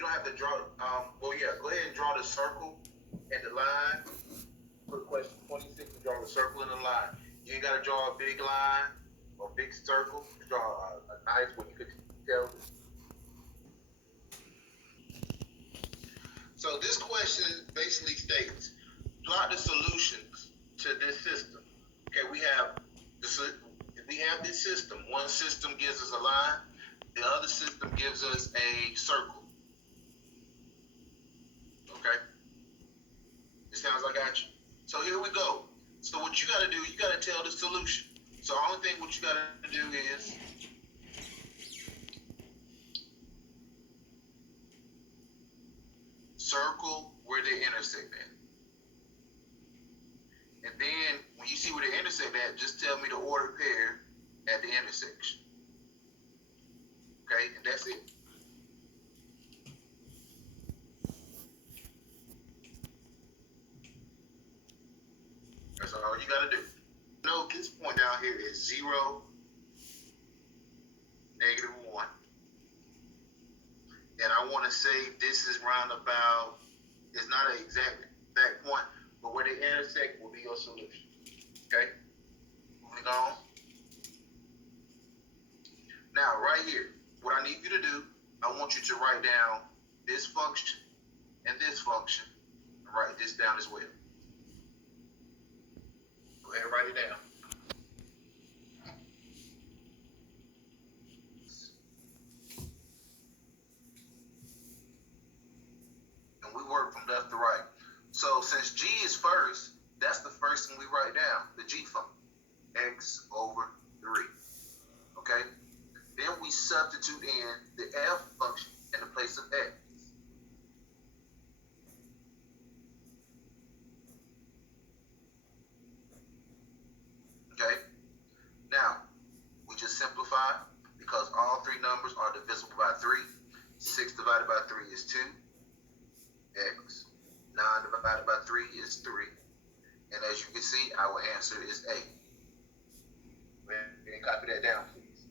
You don't have to draw. Well, yeah. Go ahead and draw the circle and the line. Put question 26 and draw a circle and a line. You ain't got to draw a big line or big circle. Draw a nice one you could tell. So this question basically states, plot the solutions to this system. Okay, we have this system. One system gives us a line. The other system gives us a circle. Okay? It sounds like I got you. So here we go. So what you got to do, you got to tell the solution. So the only thing what you got to do is circle where they intersect at. And then when you see where they intersect at, just tell me the ordered pair at the intersection. Okay, and that's it. That's all you gotta do. No, this point down here is 0, -1. And I want to say this is roundabout, it's not an exact point, but where they intersect will be your solution. Okay? Moving on. Now, right here, what I need you to do, I want you to write down this function and this function. And write this down as well. Go ahead and write it down. And we work from left to right. So since G is first, that's the first thing we write down, the G function. X over 3. Okay? Then we substitute in the F function in the place of X. Okay? Now, we just simplify because all three numbers are divisible by 3. 6 divided by 3 is 2. X. 9 divided by 3 is 3. And as you can see, our answer is A. And copy that down, please.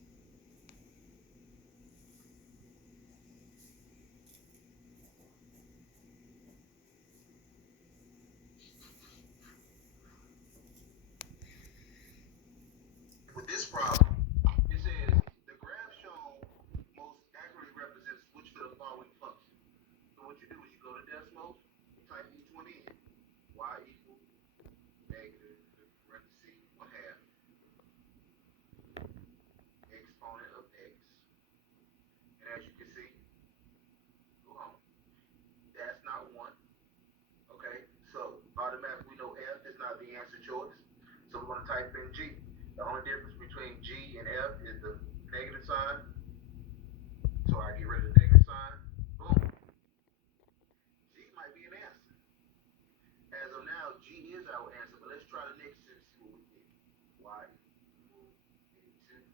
With this problem, it says the graph shown most accurately represents which of the following functions. So what you do is you go to decimals, you type each one in. Y equals negative parentheses 1/2 exponent of x. And as you can see, go home. That's not 1. Okay, so automatically we know F is not the answer choice. So we're going to type in G. The only difference between G and F is the negative sign. So I get rid of the negative sign. Boom. G might be an answer. As of now, G is our answer, but let's try the next two to see what we get. Y equals 82.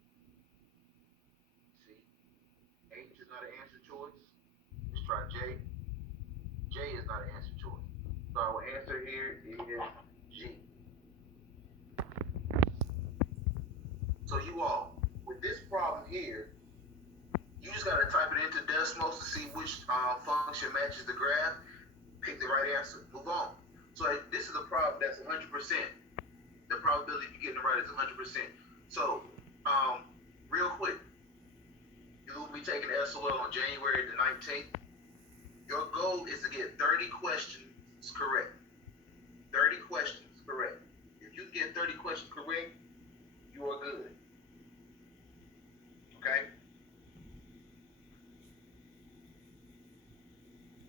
See? H is not an answer choice. Let's try J. J is not an answer choice. So our answer here is G. So you all, with this problem here, you just got to type it into decimals to see which function matches the graph. Pick the right answer. Move on. So this is a problem that's 100%. The probability of you getting it right is 100%. So, real quick, you will be taking SOL on January the 19th. Your goal is to get 30 questions correct. 30 questions correct. If you get 30 questions correct, you are good. Okay?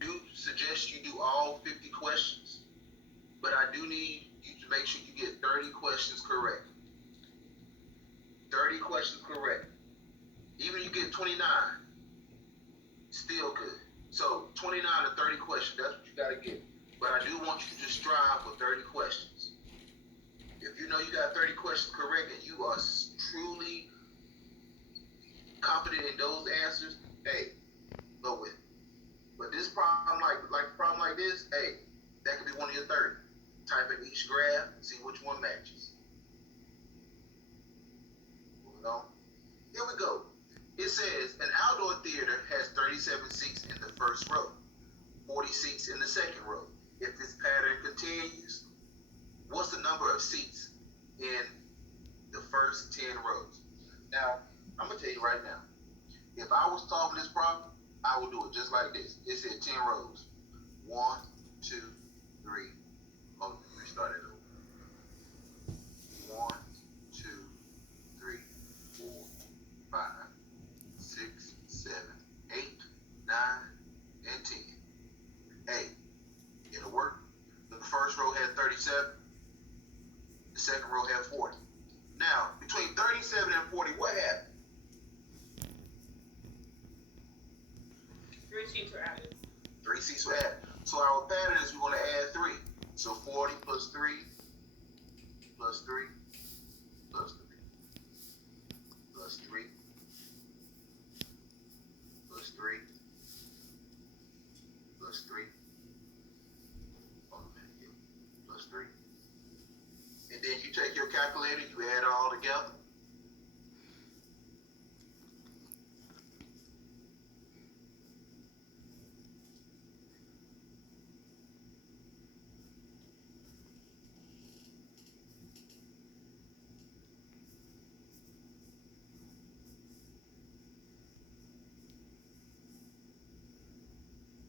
I do suggest you do all 50 questions, but I do need you to make sure you get 30 questions correct. 30 questions correct. Even if you get 29, still good. So 29 to 30 questions, that's what you got to get. But I do want you to strive for 30 questions. If you know you got 30 questions correct and you are truly confident in those answers, hey, go with it. But this problem, like a problem like this, hey, that could be one of your 30. Type in each graph, see which one matches. Moving on. Here we go. It says an outdoor theater has 37 seats in the first row. I will do it just like this. It said 10 rows. 1, 2, 3. Oh, let me start it over. 1, 2, 3, 4, 5, 6, 7, 8, 9, and 10. Hey, it'll work. The first row had 37. The second row had 40. Now, between 37 and 40, what happened? 3 seats were added. 3 seats were added. So our pattern is we're going to add 3. So 40 plus 3 plus 3 plus 3 plus 3 plus 3 plus 3. Plus 3. And then you take your calculator, you add it all together.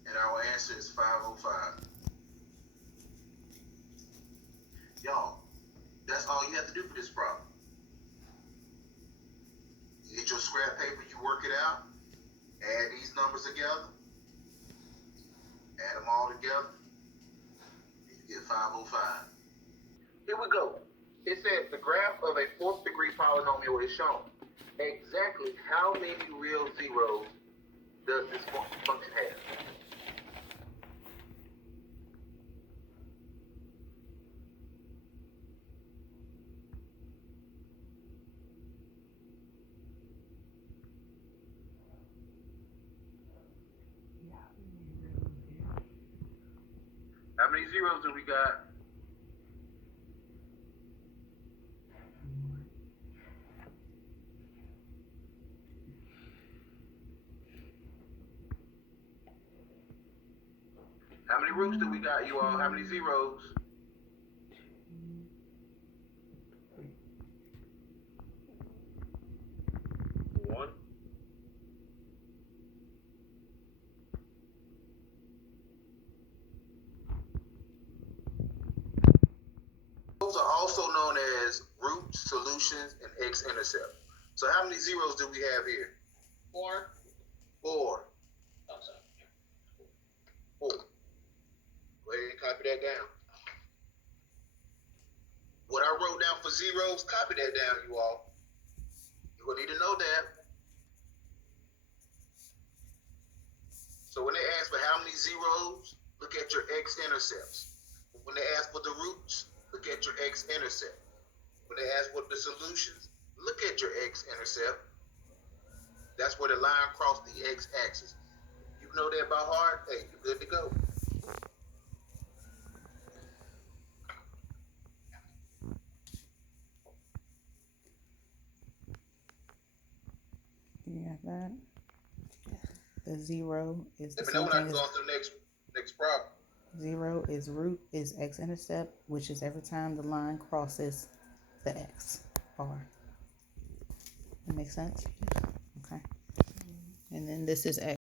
And our answer is 505. Y'all, that's all you have to do for this problem. You get your scrap paper, you work it out, add these numbers together, add them all together, and you get 505. Here we go. It says the graph of a fourth degree polynomial is shown. Exactly how many real zeros does this function have? How many zeros do we got? How many roots do we got, you all? How many zeros? 1. Those are also known as roots, solutions, and x-intercept. So how many zeros do we have here? 4. 4. Oh, sorry. 4. Go ahead and copy that down. What I wrote down for zeros, copy that down, you all. You're going to need to know that. So when they ask for how many zeros, look at your x-intercepts. When they ask for the roots, look at your x-intercept. When they ask for the solutions, look at your x-intercept. That's where the line crosses the x-axis. You know that by heart, hey, you're good to go. You got that? The zero is the Let me know same when I thing can as go on to the next problem. zero is root is x-intercept, which is every time the line crosses the x bar. That makes sense? Okay. And then this is x.